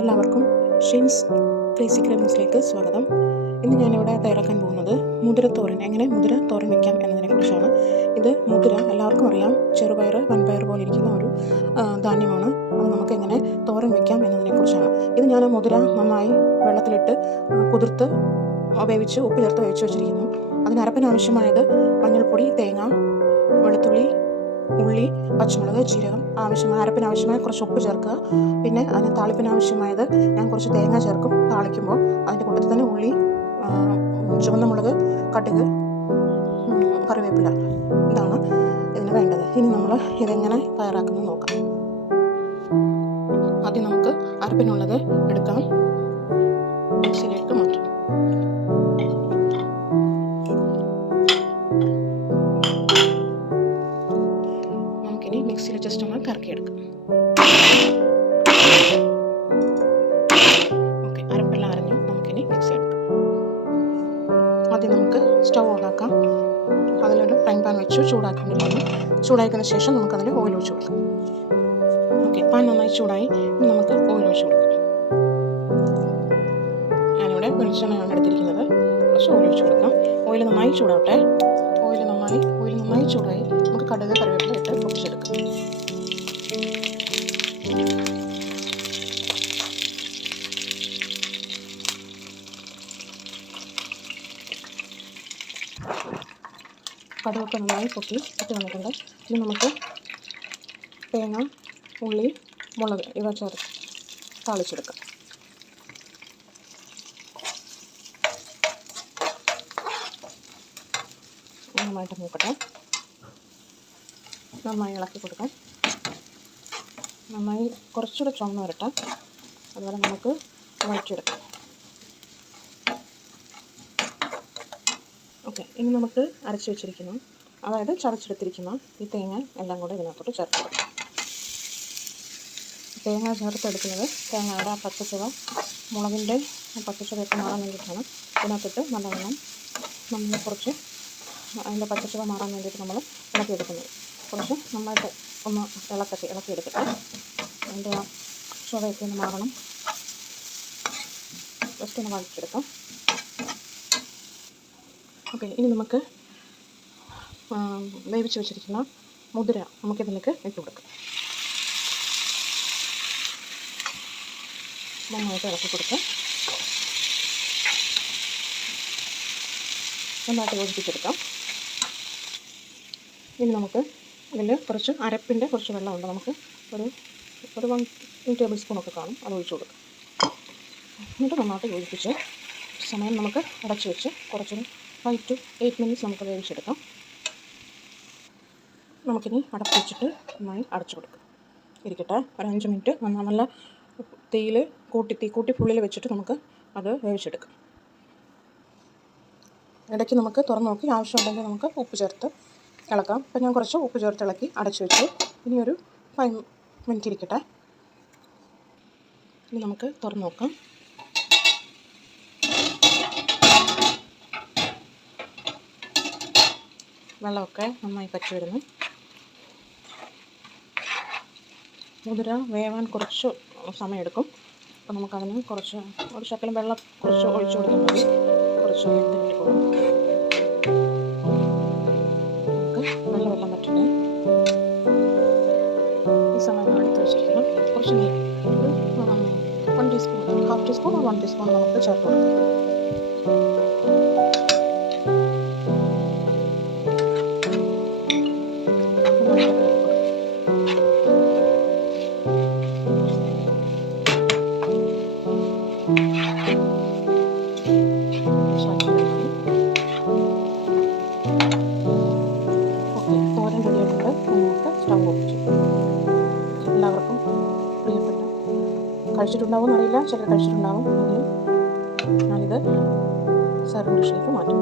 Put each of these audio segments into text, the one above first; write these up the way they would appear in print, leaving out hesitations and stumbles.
എല്ലാവർക്കും ഷീൻസ് ക്രേസി ക്രേവിങ്സിലേക്ക് സ്വാഗതം. ഇന്ന് ഞാനിവിടെ തയ്യാറാക്കാൻ പോകുന്നത് മുതിരത്തോരൻ, എങ്ങനെ മുതിരത്തോരൻ വയ്ക്കാം എന്നതിനെക്കുറിച്ചാണ്. ഇത് മുതിര എല്ലാവർക്കും അറിയാം, ചെറുപയർ വൻപയർ പോലെ ഇരിക്കുന്ന ഒരു ധാന്യമാണ്. അത് നമുക്ക് എങ്ങനെ തോരൻ വയ്ക്കാം എന്നതിനെക്കുറിച്ചാണ്. ഇത് ഞാൻ മുതിര നന്നായി വെള്ളത്തിലിട്ട് കുതിർത്ത് വേവിച്ച് ഉപ്പ് ചേർത്ത് വേവിച്ച് വെച്ചിരിക്കുന്നു. അതിന് അരപ്പിനാവശ്യമായത് മഞ്ഞൾപ്പൊടി, തേങ്ങ, വെളുത്തുള്ളി, ഉള്ളി, പച്ചമുളക്, ജീരകം, അരപ്പിനാവശ്യമായ കുറച്ച് ഉപ്പ് ചേർക്കുക. പിന്നെ അതിന് താളിപ്പിനാവശ്യമായത് ഞാൻ കുറച്ച് തേങ്ങ ചേർക്കും താളിക്കുമ്പോൾ. അതിൻ്റെ കൂട്ടത്തിൽ തന്നെ ഉള്ളി, ചുവന്ന മുളക്, കടുക്, കറിവേപ്പില, ഇതാണ് ഇതിന് വേണ്ടത്. ഇനി നമ്മൾ ഇതെങ്ങനെ തയ്യാറാക്കുന്നത് നോക്കാം. ആദ്യം നമുക്ക് അരപ്പിനുള്ളത് എടുക്കാം, മിക്സിയിലേക്ക് മാറ്റാം. നമുക്കിനി മിക്സിയിൽ ജസ്റ്റ് ഒന്ന് കറക്കിയെടുക്കാം. ഓക്കെ, അരപ്പെല്ലാം അരഞ്ഞു. നമുക്കിനി മിക്സി എടുക്കാം. ആദ്യം നമുക്ക് സ്റ്റൗ ഓണാക്കാം. അതിലൊരു ഫ്രൈ പാൻ വെച്ച് ചൂടാക്കേണ്ടിയിരിക്കുന്നു. ചൂടാക്കിയതിന് ശേഷം നമുക്കതിൽ ഓയിൽ ഒഴിച്ച് കൊടുക്കാം. ഓക്കെ, പാൻ നന്നായി ചൂടായി. ഇനി നമുക്ക് ഓയിൽ ഒഴിച്ച് കൊടുക്കാം. ഞാനിവിടെ വെളിച്ചെണ്ണയാണ് എടുത്തിരിക്കുന്നത്. കുറച്ച് ഓയിൽ ഒഴിച്ച് കൊടുക്കാം. ഓയിൽ നന്നായി ചൂടാവട്ടെ. ഓയിൽ നന്നായി ചൂടായി. നമുക്ക് കടുക്, കറിവേപ്പില ഇട്ട് പൊട്ടിച്ചെടുക്കാം. കടുകൊക്കെ നന്നായി പൊട്ടി വന്നിട്ടുണ്ട്. ഇനി നമുക്ക് തേങ്ങ, ഉള്ളി, മുളക് ഇവ ചേർത്ത് താളിച്ചെടുക്കാം. നന്നായിട്ട് നോക്കട്ടെ. നന്നായി ഇളക്കി കൊടുക്കാം. നന്നായി കുറച്ചുകൂടെ ചുവന്ന് വരട്ടെ. അതുപോലെ നമുക്ക് വഴറ്റിയെടുക്കാം. ഓക്കെ, ഇനി നമുക്ക് അരച്ച് വെച്ചിരിക്കുന്ന, അതായത് ചതച്ചെടുത്തിരിക്കുന്ന ഈ തേങ്ങ എല്ലാം കൂടെ ഇതിനകത്തോട്ട് ചേർത്ത് കൊടുക്കാം. തേങ്ങ ചേർത്തെടുക്കുന്നത് തേങ്ങയുടെ പച്ചച്ചുവ, മുളകിൻ്റെ പച്ചച്ചുവയൊക്കെ മാറാൻ വേണ്ടിയിട്ടാണ്. ഇതിനകത്തിട്ട് നല്ലവണ്ണം നമ്മൾ കുറച്ച് അതിൻ്റെ പച്ചച്ചുവ മാറാൻ വേണ്ടിയിട്ട് നമ്മൾ ഇളക്കിയെടുക്കുന്നത്. കുറച്ച് നന്നായിട്ട് ഒന്ന് ഇളക്കിയെടുത്തിട്ട് അതിൻ്റെ ആ ചുവയൊക്കെ ഒന്ന് മാറണം. ജസ്റ്റ് ഒന്ന് വഴറ്റിയെടുക്കാം. ഓക്കെ, ഇനി നമുക്ക് വേവിച്ച് വെച്ചിരിക്കുന്ന മുതിര നമുക്കിതിലേക്ക് ഇട്ട് കൊടുക്കാം. നന്നായിട്ട് ഇളക്കി കൊടുക്കാം. നന്നായിട്ട് യോജിപ്പിച്ചെടുക്കാം. ഇനി നമുക്ക് ഇതിൽ കുറച്ച് അരപ്പിൻ്റെ കുറച്ച് വെള്ളമുണ്ട്. നമുക്ക് ഒരു 1 ടേബിൾ സ്പൂണൊക്കെ കാണും. അത് ഒഴിച്ച് കൊടുക്കാം. എന്നിട്ട് നന്നായിട്ട് യോജിപ്പിച്ച് സമയം നമുക്ക് അടച്ച് വെച്ച് കുറച്ചൊരു 5 to 8 മിനിറ്റ്സ് നമുക്ക് വേവിച്ചെടുക്കാം. നമുക്കിനി അടച്ച് വെച്ചിട്ട് നന്നായി അടച്ചു കൊടുക്കാം. ഇരിക്കട്ടെ. ഒരു 5 മിനിറ്റ് നല്ല തീ കൂട്ടി ഫുള്ളിൽ വെച്ചിട്ട് നമുക്ക് അത് വേവിച്ചെടുക്കാം. ഇടയ്ക്ക് നമുക്ക് തുറന്ന് നോക്കി ആവശ്യമുണ്ടെങ്കിൽ നമുക്ക് ഉപ്പ് ചേർത്ത് ഇളക്കാം. അപ്പോൾ ഞാൻ കുറച്ച് ഉപ്പ് ചേർത്ത് ഇളക്കി അടച്ചു വെച്ചു. ഇനി ഒരു 5 മിനിറ്റ് ഇരിക്കട്ടെ. ഇനി നമുക്ക് തുറന്ന് നോക്കാം. വെള്ളമൊക്കെ നന്നായി പറ്റി വരുന്നു. മുതിര വേവാൻ കുറച്ച് സമയമെടുക്കും. അപ്പോൾ നമുക്കതിന് ഒരു ശകലം വെള്ളം കുറച്ച് ഒഴിച്ചു കൊടുത്താൽ മതി. കുറച്ച് വെന്തിട്ട് പോകും. നമുക്ക് വെള്ളം പറ്റട്ടെ. ഈ സമയം എടുത്ത് വെച്ചിരിക്കണം. കുറച്ച് നെയ്യ്, 1 ടീസ്പൂൺ, 1/2 ടീസ്പൂൺ 1 ടീസ്പൂൺ നമുക്ക് ചേർത്ത് കൊടുക്കാം. എല്ലാവർക്കും പ്രിയപ്പെട്ട, കഴിച്ചിട്ടുണ്ടാവും എന്നറിയില്ല, ചിലർ കഴിച്ചിട്ടുണ്ടാവും. എങ്കിലും ഞാനിത് സർവിംഗ് ഡിഷിലേക്ക് മാറ്റും.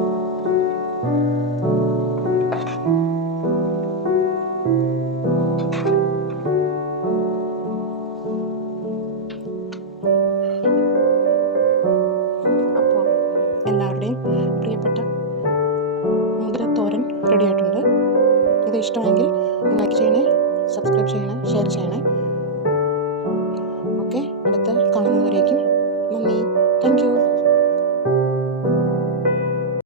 അപ്പോൾ എല്ലാവരുടെയും പ്രിയപ്പെട്ട മുതിരത്തോരൻ റെഡി ആയിട്ടുണ്ട്. ഇത് ഇഷ്ടമെങ്കിൽ ലൈക്ക് ചെയ്യണേ, സബ്സ്ക്രൈബ് ചെയ്യണേ, ഷെയർ ചെയ്യണേ. ഓക്കെ, അടുത്ത കാണുന്നത് കാണുന്നവരേക്കും